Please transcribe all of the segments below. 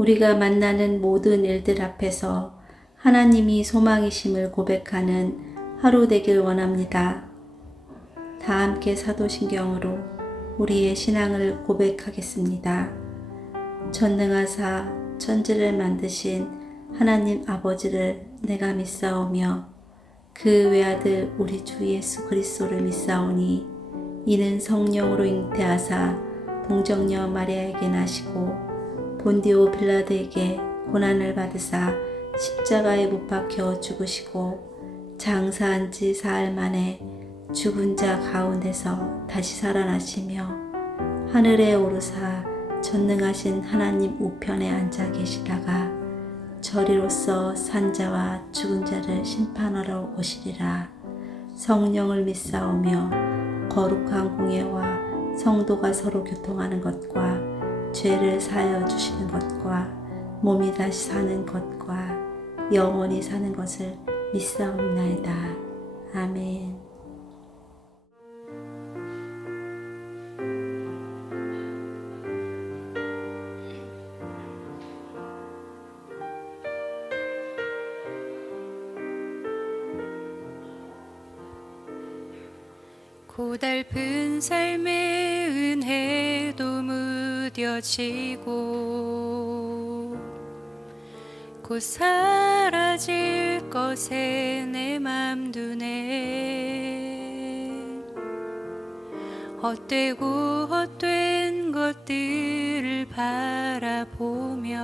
우리가 만나는 모든 일들 앞에서 하나님이 소망이심을 고백하는 하루 되길 원합니다. 다 함께 사도신경으로 우리의 신앙을 고백하겠습니다. 전능하사 천지를 만드신 하나님 아버지를 내가 믿사오며 그 외아들 우리 주 예수 그리스도를 믿사오니 이는 성령으로 잉태하사 동정녀 마리아에게 나시고 본디오 빌라드에게 고난을 받으사 십자가에 못 박혀 죽으시고 장사한 지 사흘 만에 죽은 자 가운데서 다시 살아나시며 하늘에 오르사 전능하신 하나님 우편에 앉아 계시다가 저리로서 산자와 죽은 자를 심판하러 오시리라. 성령을 믿사오며 거룩한 공예와 성도가 서로 교통하는 것과 죄를 사하여 주시는 것과 몸이 다시 사는 것과 영원히 사는 것을 믿사옵나이다. 아멘. 고달픈 삶의 은혜도 무뎌지고 곧 사라질 것에 내 맘 두네. 헛되고 헛된 것들을 바라보며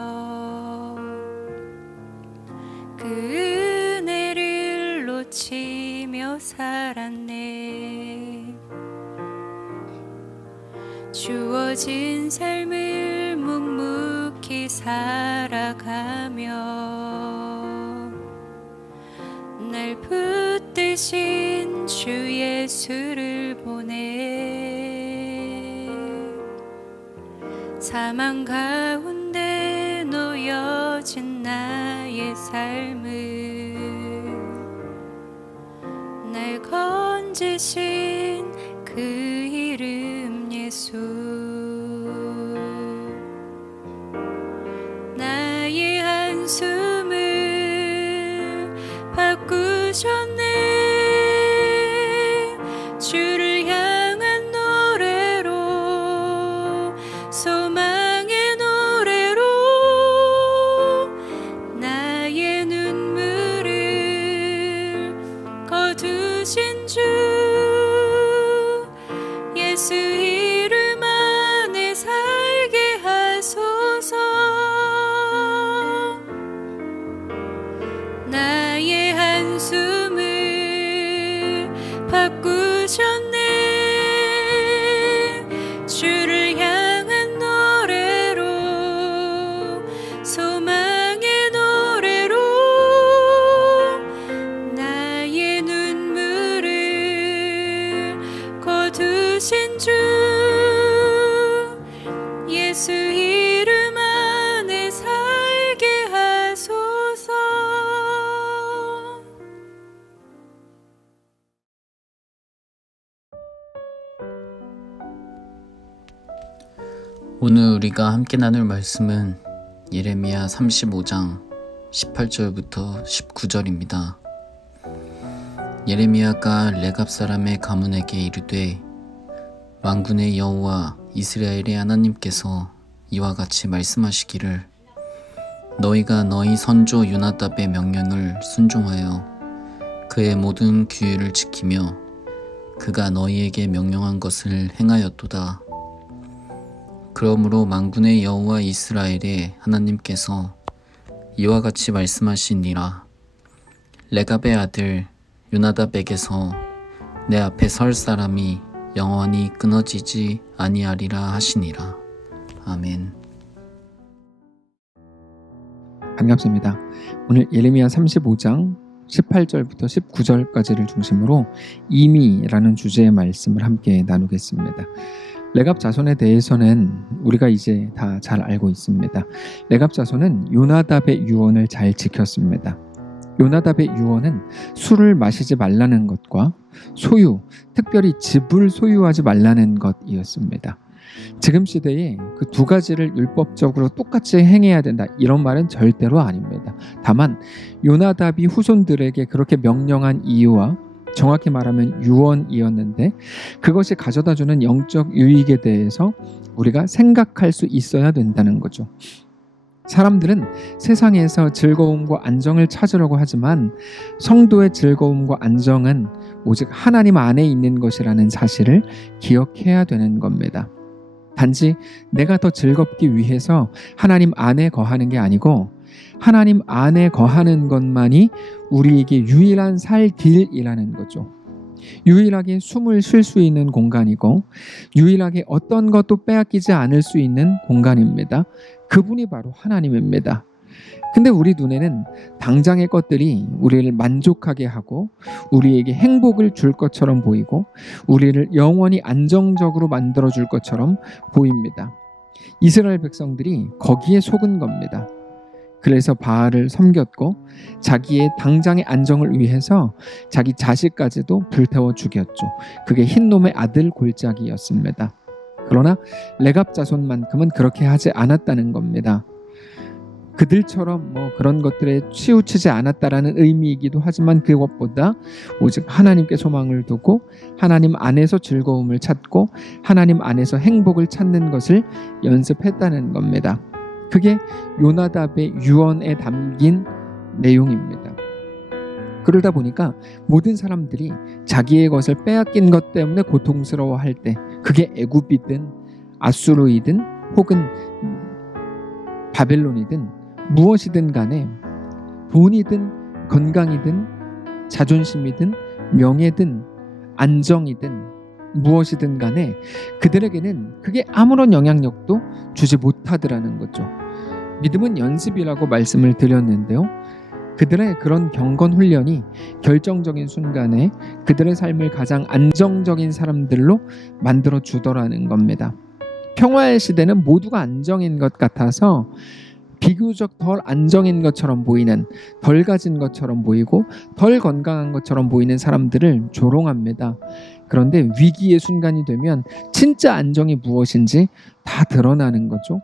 그 은혜를 놓치며 살았네. 주어진 삶을 묵묵히 살아가며 날 붙드신 주 예수를 보내. 사망 가운데 놓여진 나의 삶을 날 건지신 그 이름 예수. 나의 한숨을 바꾸셨네. 주를 향한 노래로, 소망의 노래로 나의 눈물을 거두신 주 예수 이름 안에 살게 하소서. 나의 한숨을 바꾸셨네. 주를 향한 노래로, 소망의 노래로 나의 눈물을 거두신 주 예수 이름 안에 살게 하소서. 오늘 우리가 함께 나눌 말씀은 예레미야 35장 18절부터 19절입니다. 예레미야가 레갑 사람의 가문에게 이르되 만군의 여호와 이스라엘의 하나님께서 이와 같이 말씀하시기를 너희가 너희 선조 요나답의 명령을 순종하여 그의 모든 규율을 지키며 그가 너희에게 명령한 것을 행하였도다. 그러므로 만군의 여호와 이스라엘의 하나님께서 이와 같이 말씀하시니라. 레갑의 아들 요나답에게서 내 앞에 설 사람이 영원히 끊어지지 아니하리라 하시니라. 아멘. 반갑습니다. 오늘 예레미야 35장 18절부터 19절까지를 중심으로 이미라는 주제의 말씀을 함께 나누겠습니다. 레갑 자손에 대해서는 우리가 이제 다 잘 알고 있습니다. 레갑 자손은 요나답의 유언을 잘 지켰습니다. 요나답의 유언은 술을 마시지 말라는 것과 소유, 특별히 집을 소유하지 말라는 것이었습니다. 지금 시대에 그 두 가지를 율법적으로 똑같이 행해야 된다 이런 말은 절대로 아닙니다. 다만 요나답이 후손들에게 그렇게 명령한 이유와 정확히 말하면 유언이었는데 그것이 가져다주는 영적 유익에 대해서 우리가 생각할 수 있어야 된다는 거죠. 사람들은 세상에서 즐거움과 안정을 찾으려고 하지만 성도의 즐거움과 안정은 오직 하나님 안에 있는 것이라는 사실을 기억해야 되는 겁니다. 단지 내가 더 즐겁기 위해서 하나님 안에 거하는 게 아니고 하나님 안에 거하는 것만이 우리에게 유일한 살 길이라는 거죠. 유일하게 숨을 쉴 수 있는 공간이고 유일하게 어떤 것도 빼앗기지 않을 수 있는 공간입니다. 그분이 바로 하나님입니다. 근데 우리 눈에는 당장의 것들이 우리를 만족하게 하고 우리에게 행복을 줄 것처럼 보이고 우리를 영원히 안정적으로 만들어 줄 것처럼 보입니다. 이스라엘 백성들이 거기에 속은 겁니다. 그래서 바알을 섬겼고 자기의 당장의 안정을 위해서 자기 자식까지도 불태워 죽였죠. 그게 흰놈의 아들 골짜기였습니다. 그러나 레갑 자손만큼은 그렇게 하지 않았다는 겁니다. 그들처럼 그런 것들에 치우치지 않았다라는 의미이기도 하지만 그것보다 오직 하나님께 소망을 두고 하나님 안에서 즐거움을 찾고 하나님 안에서 행복을 찾는 것을 연습했다는 겁니다. 그게 요나답의 유언에 담긴 내용입니다. 그러다 보니까 모든 사람들이 자기의 것을 빼앗긴 것 때문에 고통스러워할 때 그게 애굽이든 아수르이든 혹은 바벨론이든 무엇이든 간에 돈이든 건강이든 자존심이든 명예든 안정이든 무엇이든 간에 그들에게는 그게 아무런 영향력도 주지 못하더라는 거죠. 믿음은 연습이라고 말씀을 드렸는데요. 그들의 그런 경건 훈련이 결정적인 순간에 그들의 삶을 가장 안정적인 사람들로 만들어 주더라는 겁니다. 평화의 시대는 모두가 안정인 것 같아서 비교적 덜 안정인 것처럼 보이는, 덜 가진 것처럼 보이고 덜 건강한 것처럼 보이는 사람들을 조롱합니다. 그런데 위기의 순간이 되면 진짜 안정이 무엇인지 다 드러나는 거죠.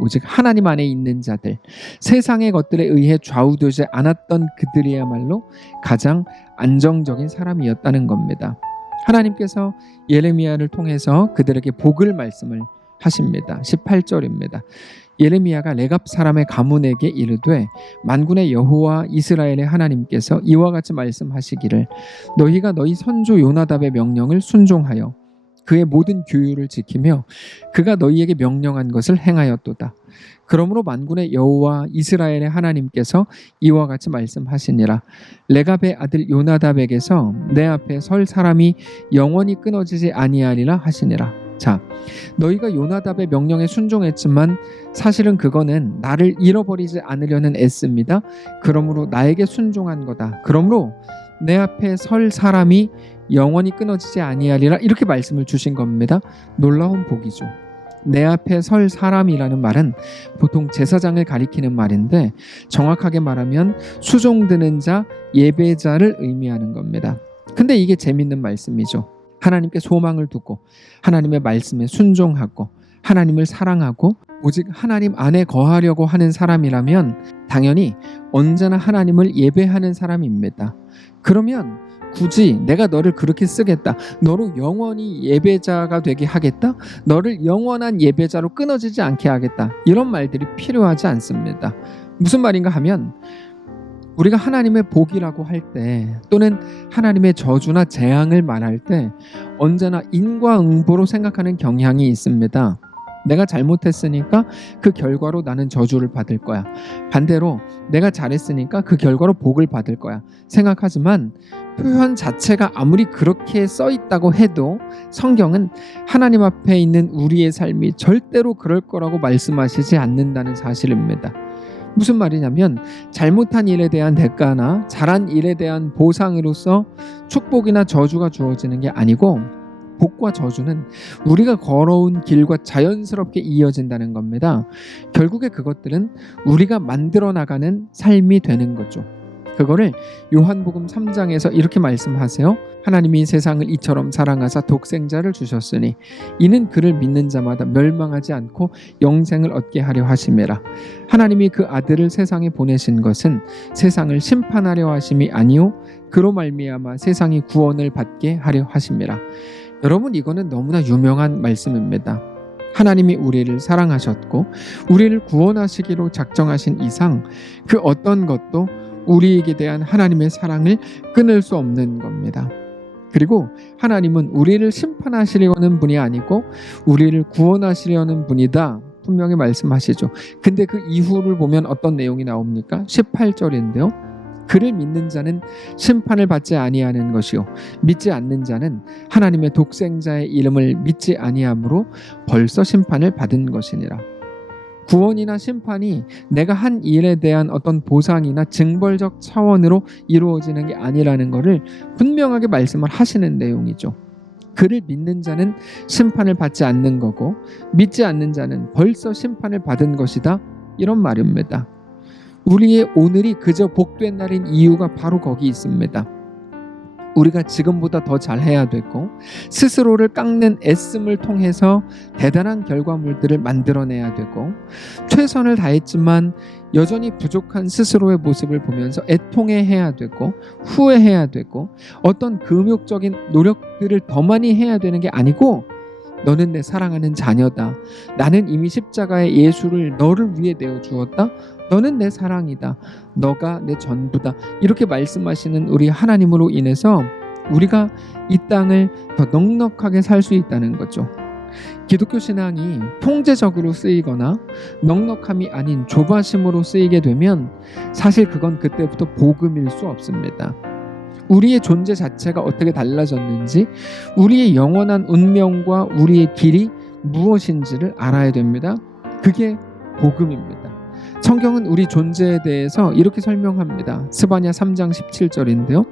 오직 하나님 안에 있는 자들, 세상의 것들에 의해 좌우되지 않았던 그들이야말로 가장 안정적인 사람이었다는 겁니다. 하나님께서 예레미야를 통해서 그들에게 복을 말씀을 하십니다. 18절입니다. 예레미야가 레갑 사람의 가문에게 이르되 만군의 여호와 이스라엘의 하나님께서 이와 같이 말씀하시기를 너희가 너희 선조 요나답의 명령을 순종하여 그의 모든 규율을 지키며 그가 너희에게 명령한 것을 행하였도다. 그러므로 만군의 여호와 이스라엘의 하나님께서 이와 같이 말씀하시니라. 레갑의 아들 요나답에게서 내 앞에 설 사람이 영원히 끊어지지 아니하리라 하시니라. 자, 너희가 요나답의 명령에 순종했지만 사실은 그거는 나를 잃어버리지 않으려는 애씁니다. 그러므로 나에게 순종한 거다. 그러므로 내 앞에 설 사람이 영원히 끊어지지 아니하리라 이렇게 말씀을 주신 겁니다. 놀라운 복이죠. 내 앞에 설 사람이라는 말은 보통 제사장을 가리키는 말인데 정확하게 말하면 수종드는 자, 예배자를 의미하는 겁니다. 근데 이게 재밌는 말씀이죠. 하나님께 소망을 두고 하나님의 말씀에 순종하고 하나님을 사랑하고 오직 하나님 안에 거하려고 하는 사람이라면 당연히 언제나 하나님을 예배하는 사람입니다. 그러면 굳이 내가 너를 그렇게 쓰겠다, 너로 영원히 예배자가 되게 하겠다, 너를 영원한 예배자로 끊어지지 않게 하겠다, 이런 말들이 필요하지 않습니다. 무슨 말인가 하면 우리가 하나님의 복이라고 할 때 또는 하나님의 저주나 재앙을 말할 때 언제나 인과응보로 생각하는 경향이 있습니다. 내가 잘못했으니까 그 결과로 나는 저주를 받을 거야. 반대로 내가 잘했으니까 그 결과로 복을 받을 거야 생각하지만 표현 자체가 아무리 그렇게 써 있다고 해도 성경은 하나님 앞에 있는 우리의 삶이 절대로 그럴 거라고 말씀하시지 않는다는 사실입니다. 무슨 말이냐면 잘못한 일에 대한 대가나 잘한 일에 대한 보상으로서 축복이나 저주가 주어지는 게 아니고 복과 저주는 우리가 걸어온 길과 자연스럽게 이어진다는 겁니다. 결국에 그것들은 우리가 만들어 나가는 삶이 되는 거죠. 그거를 요한복음 3장에서 이렇게 말씀하세요. 하나님이 세상을 이처럼 사랑하사 독생자를 주셨으니 이는 그를 믿는 자마다 멸망하지 않고 영생을 얻게 하려 하심이라. 하나님이 그 아들을 세상에 보내신 것은 세상을 심판하려 하심이 아니요 그로 말미암아 세상이 구원을 받게 하려 하심이라. 여러분, 이거는 너무나 유명한 말씀입니다. 하나님이 우리를 사랑하셨고 우리를 구원하시기로 작정하신 이상 그 어떤 것도 우리에게 대한 하나님의 사랑을 끊을 수 없는 겁니다. 그리고 하나님은 우리를 심판하시려는 분이 아니고 우리를 구원하시려는 분이다, 분명히 말씀하시죠. 근데 그 이후를 보면 어떤 내용이 나옵니까? 18절인데요. 그를 믿는 자는 심판을 받지 아니하는 것이요 믿지 않는 자는 하나님의 독생자의 이름을 믿지 아니함으로 벌써 심판을 받은 것이니라. 구원이나 심판이 내가 한 일에 대한 어떤 보상이나 징벌적 차원으로 이루어지는 게 아니라는 것을 분명하게 말씀을 하시는 내용이죠. 그를 믿는 자는 심판을 받지 않는 거고 믿지 않는 자는 벌써 심판을 받은 것이다, 이런 말입니다. 우리의 오늘이 그저 복된 날인 이유가 바로 거기 있습니다. 우리가 지금보다 더 잘해야 되고 스스로를 깎는 애씀을 통해서 대단한 결과물들을 만들어내야 되고 최선을 다했지만 여전히 부족한 스스로의 모습을 보면서 애통해해야 되고 후회해야 되고 어떤 금욕적인 노력들을 더 많이 해야 되는 게 아니고, 너는 내 사랑하는 자녀다. 나는 이미 십자가의 예수를 너를 위해 내어 주었다. 너는 내 사랑이다. 너가 내 전부다. 이렇게 말씀하시는 우리 하나님으로 인해서 우리가 이 땅을 더 넉넉하게 살 수 있다는 거죠. 기독교 신앙이 통제적으로 쓰이거나 넉넉함이 아닌 조바심으로 쓰이게 되면 사실 그건 그때부터 복음일 수 없습니다. 우리의 존재 자체가 어떻게 달라졌는지, 우리의 영원한 운명과 우리의 길이 무엇인지를 알아야 됩니다. 그게 복음입니다. 성경은 우리 존재에 대해서 이렇게 설명합니다. 스바냐 3장 17절인데요.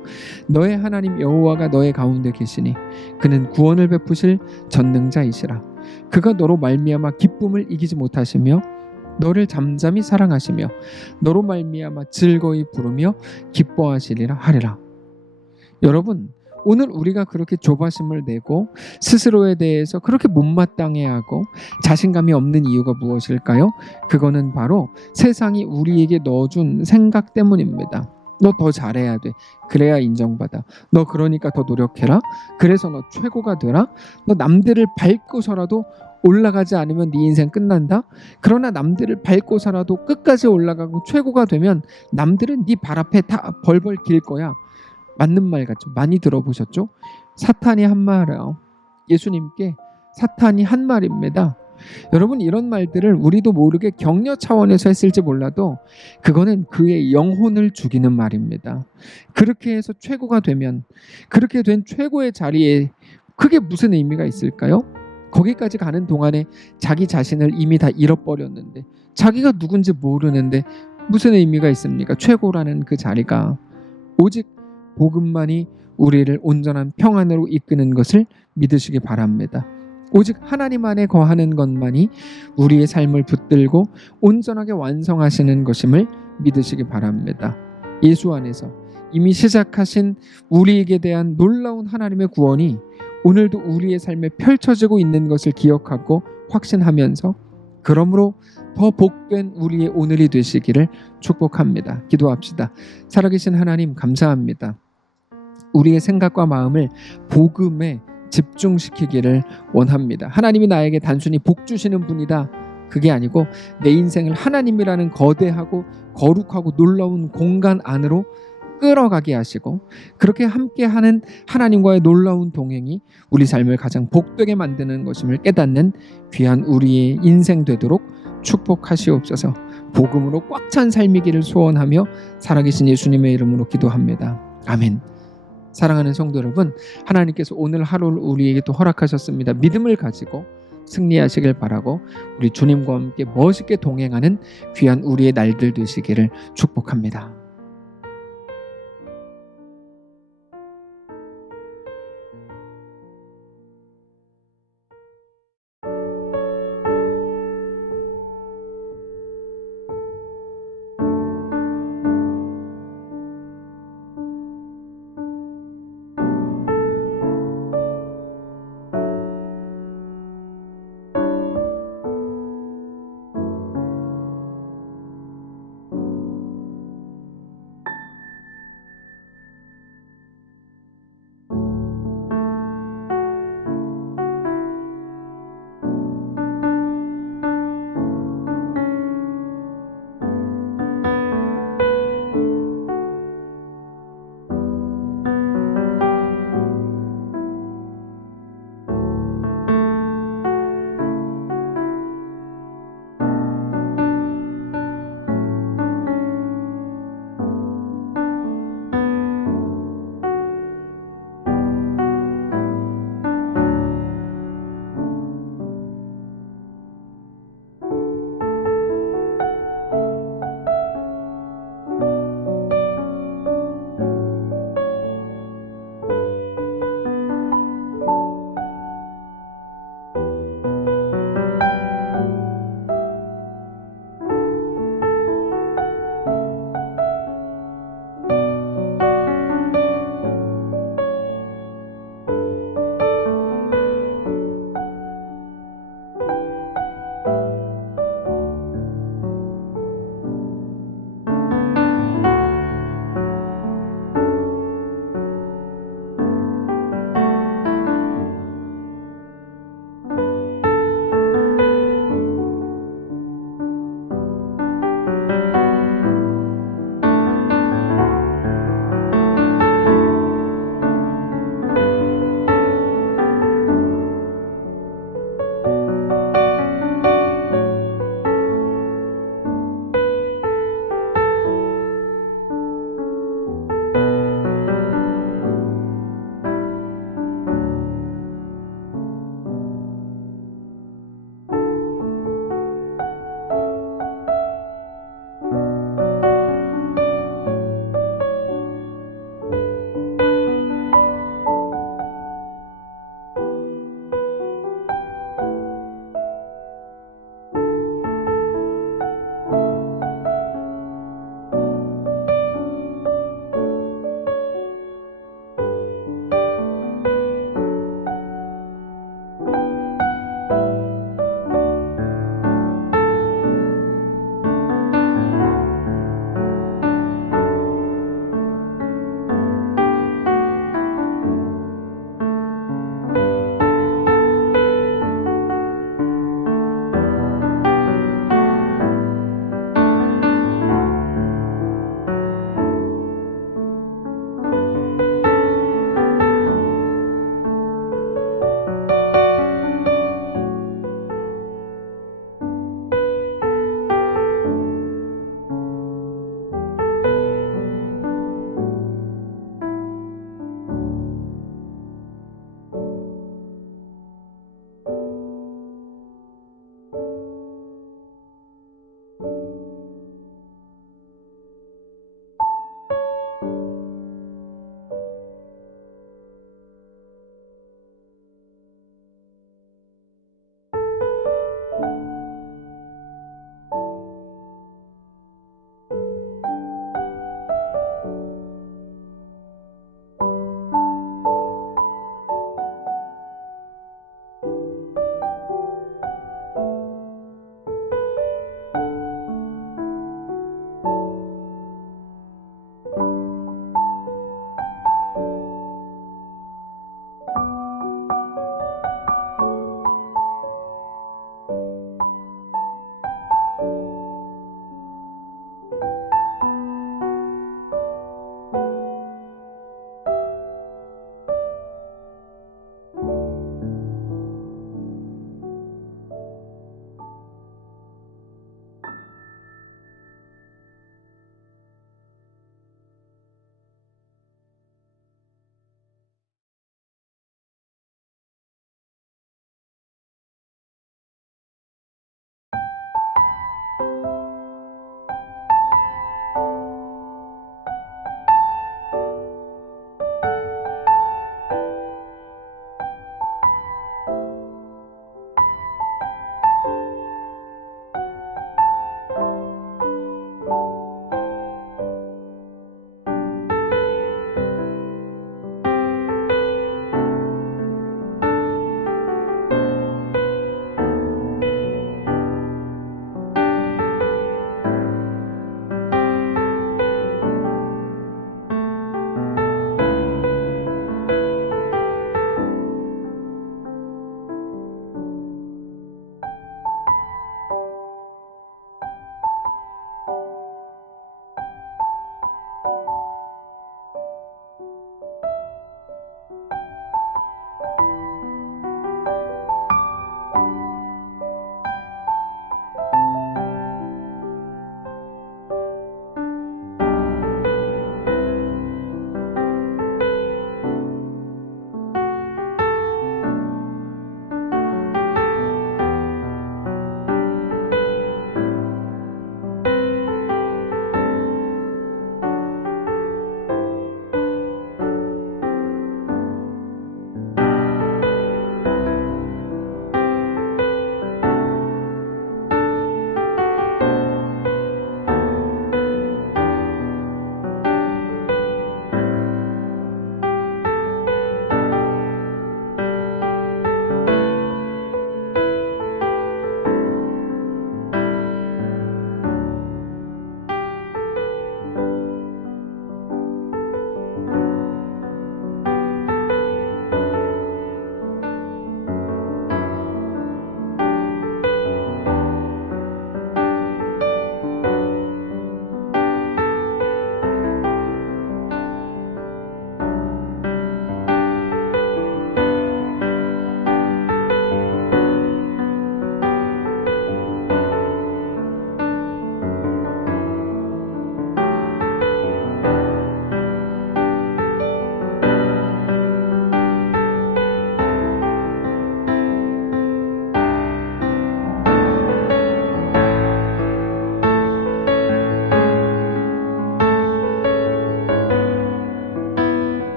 너의 하나님 여호와가 너의 가운데 계시니 그는 구원을 베푸실 전능자이시라. 그가 너로 말미암아 기쁨을 이기지 못하시며 너를 잠잠히 사랑하시며 너로 말미암아 즐거이 부르며 기뻐하시리라 하리라. 여러분, 오늘 우리가 그렇게 조바심을 내고 스스로에 대해서 그렇게 못마땅해하고 자신감이 없는 이유가 무엇일까요? 그거는 바로 세상이 우리에게 넣어준 생각 때문입니다. 너 더 잘해야 돼. 그래야 인정받아. 너 그러니까 더 노력해라. 그래서 너 최고가 되라. 너 남들을 밟고서라도 올라가지 않으면 네 인생 끝난다. 그러나 남들을 밟고서라도 끝까지 올라가고 최고가 되면 남들은 네 발 앞에 다 벌벌 길 거야. 맞는 말 같죠? 많이 들어보셨죠? 사탄이 한 말이에요. 예수님께 사탄이 한 말입니다. 여러분, 이런 말들을 우리도 모르게 격려 차원에서 했을지 몰라도 그거는 그의 영혼을 죽이는 말입니다. 그렇게 해서 최고가 되면, 그렇게 된 최고의 자리에 그게 무슨 의미가 있을까요? 거기까지 가는 동안에 자기 자신을 이미 다 잃어버렸는데, 자기가 누군지 모르는데 무슨 의미가 있습니까? 최고라는 그 자리가. 오직 복음만이 우리를 온전한 평안으로 이끄는 것을 믿으시기 바랍니다. 오직 하나님 안에 거하는 것만이 우리의 삶을 붙들고 온전하게 완성하시는 것임을 믿으시기 바랍니다. 예수 안에서 이미 시작하신 우리에게 대한 놀라운 하나님의 구원이 오늘도 우리의 삶에 펼쳐지고 있는 것을 기억하고 확신하면서, 그러므로 더 복된 우리의 오늘이 되시기를 축복합니다. 기도합시다. 살아계신 하나님, 감사합니다. 우리의 생각과 마음을 복음에 집중시키기를 원합니다. 하나님이 나에게 단순히 복 주시는 분이다, 그게 아니고 내 인생을 하나님이라는 거대하고 거룩하고 놀라운 공간 안으로 끌어가게 하시고, 그렇게 함께하는 하나님과의 놀라운 동행이 우리 삶을 가장 복되게 만드는 것임을 깨닫는 귀한 우리의 인생 되도록 축복하시옵소서. 복음으로 꽉 찬 삶이기를 소원하며 살아계신 예수님의 이름으로 기도합니다. 아멘. 사랑하는 성도 여러분, 하나님께서 오늘 하루를 우리에게 또 허락하셨습니다. 믿음을 가지고 승리하시길 바라고 우리 주님과 함께 멋있게 동행하는 귀한 우리의 날들 되시기를 축복합니다.